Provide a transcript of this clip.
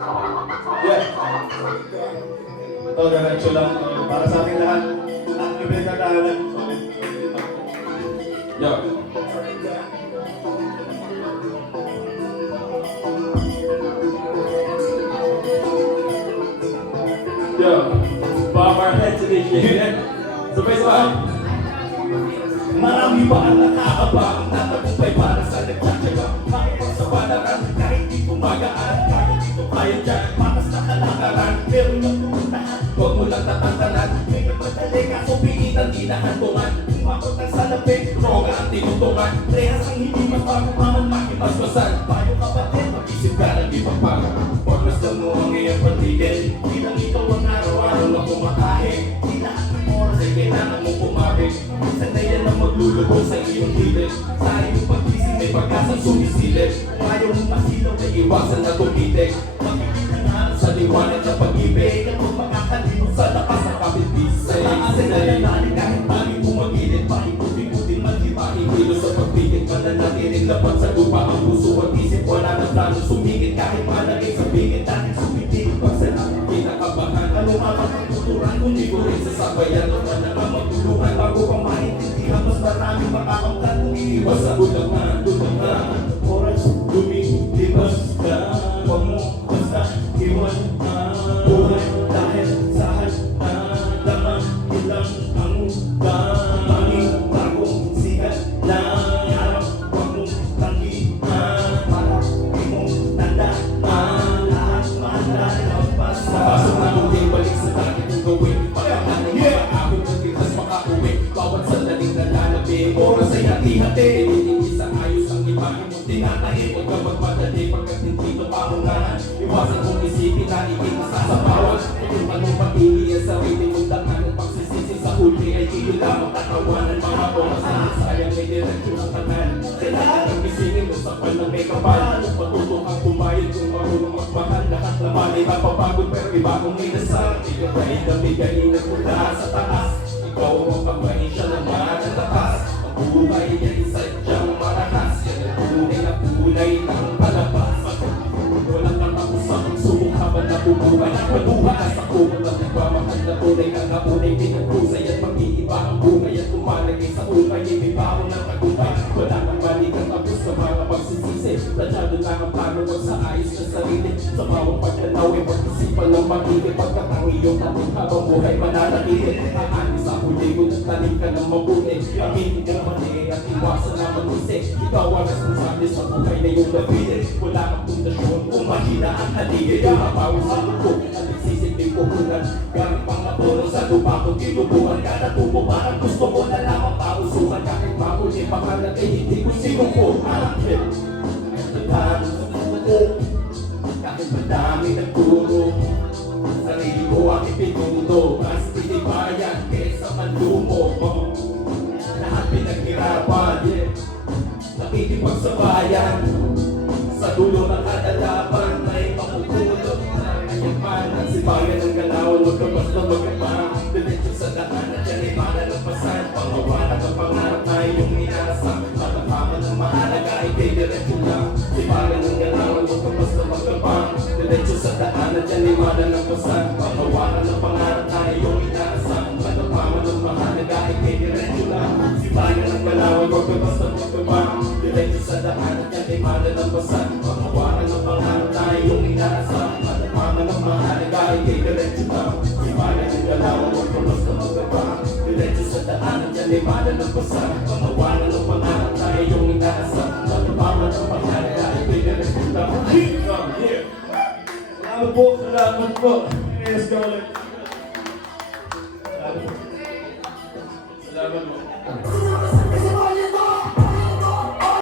Yeah. Ito, diretso lang. Para sa ating lahat. Activate na tayo lang. Yeah. Yeah. Bob our head to this shit. Sabay-sabay. Marami ba ang nakakabang na tagumpay para sa nagtsatsaga? Makipag sa balaran kahit di tumagaan. Kahit di to kaya dyan, patas na kalakaran. Pero napupuntahan, huwag mo lang tatantanan. May nagmadali kaso piitan di nahantungan. Umakot ng salapig, droga ang tinutungan. Rehas ang hindi magpakumaman, makipaspasan. Payo kapatid, mag-isip ka ng ipagpaga. Pormas lang mo ang iyong patigil. Di lang ikaw ang araw-araw na kumakain. Di lahat ng oras ay kailangan mo kumabig. Minsan na yan ang maglulubog sa iyong hilig. Sa iyong pagkising may pag-asang sumisilip. Kung ayaw mong masilaw ay iwasan na tumitig. Makikita nga sa liwanag ng pag-ibig. At kung makakalimot sa lakas ng kapit-bisig. Taasin na nanalig kahit mali pumagilid. Paikutin-kutin mag-ipahin kilo sa pagpigit. Mananatiling lapat sa lupa ang puso at isip. Wala na plano sumingit kahit malagay sa bingit. Dahil sumitigil pag sa kinakabahan. Ano nga ba ang tuturan kung di ko rin sasabayan? Naman na nga magtulungan bago pang maintindihan. Mas maraming makakamtan kung iiwas sa ulangan. Oras lumilipas ka. Huwag mo basta iwan ang buhay. Dahil sa halaman ilang ang daming bagong sikat na araw. Huwag mong tanggihan para di mo tandaan. Lahat malalagpas sa pasok na muling balik sa dati kong gawin. Pagkakalang makaahon ng titas makauwi. Bawat sandaling nalalabing oras ay hati-hati. Hindi sa ayos ang imahe mo tinatahin. Huwag ka magmadali pagkat hindi ito pangunahan. Iwasan mong isipin na ikinasasabawan. Kung anong pag-ibig ang sarili mong daan. Ang pagsisisi sa huli ay iyo lamang katawanan. Mga oras na sayang may direksyon ng tanan. Kailangan ang isingin mo sa pan na may kapal. Matutong ang pumayad kung marunong magmahal. Lahat naman ay mapapagod pero iba kong minasal. Ikaw ay nabigayin na mula sa taas. Ikaw ang kamay siya naman ang taas. Ang buhay niya isadyang marahas. Yan ang tunay na kulay ng palabas. Walang katapusang subok habang nabubuhay. Mabuhay sa kumot at nagmamahal na tunay na naunay pinagkusay at mag-iiba ang bungay at tumalagay sa ukay. Ibibaho ng tagumpay. Wala kang balikan tapos sa mga pagsisisi. Tadyado lang ang plano mo sa ayos na sarili. Sa bawang pagkanaw ay pag-isipan ng mag-ibig. Pagkat ang iyong tating habang buhay mananatili. Aanin sa huli mo nagtanim ka ng mabuti. Ang hindi ka mali at iwasan na mag-isip. Ikaw ang responsable sa buhay na iyong napili. Wala kang pundasyon kung mahina ang haligid. Mapawis sa lupo at nagsisiping puhunan. Gamit pang matulong sa lupa kung tinubuhan ka na tubo. Parang gusto mo na lamang pausukan. Kahit mahuli pangalan ay hindi ko sinukuhan. Kahit sa puso, kahit madami nagturo. Sarili ko ang ipinunto. Mas pinibayan kesa manlumo. Lahat pinaghirapan, nakikipagsabayan. Sa dulo ng kadalapan may pagpupulot. Ayaman ang sibayan ng galawan. Huwag ka basta magkapang diretso sa daan at yan ay malalampasan. Pangawalan ang pangarap na iyong inasam. Matakaman ng mahalaga ay kay diretso lang. Sibayan ng galawan. Huwag ka basta magkapang diretso sa daan at yan ay malalampasan. Pangawalan ng pangarap na iyong inasam. Matakaman ng mahalaga ay kay diretso lang. Sibayan ng galawan. Huwag ka basta magkapang diretso sa daan at yan ay malalampasan. Pangawalan ng pangarap na iyong inasam. Matakaman ng mahalaga ay kay diretso lang. Sibayan ng galawan. Huwag ka basta magkapang diretso sa daan at yan ay malalampasan. Pangawalan ng pangarap na iyong inasam. Matakaman ng mahalaga ay kay diretso lang. Salamat po, salamat po. Let's go.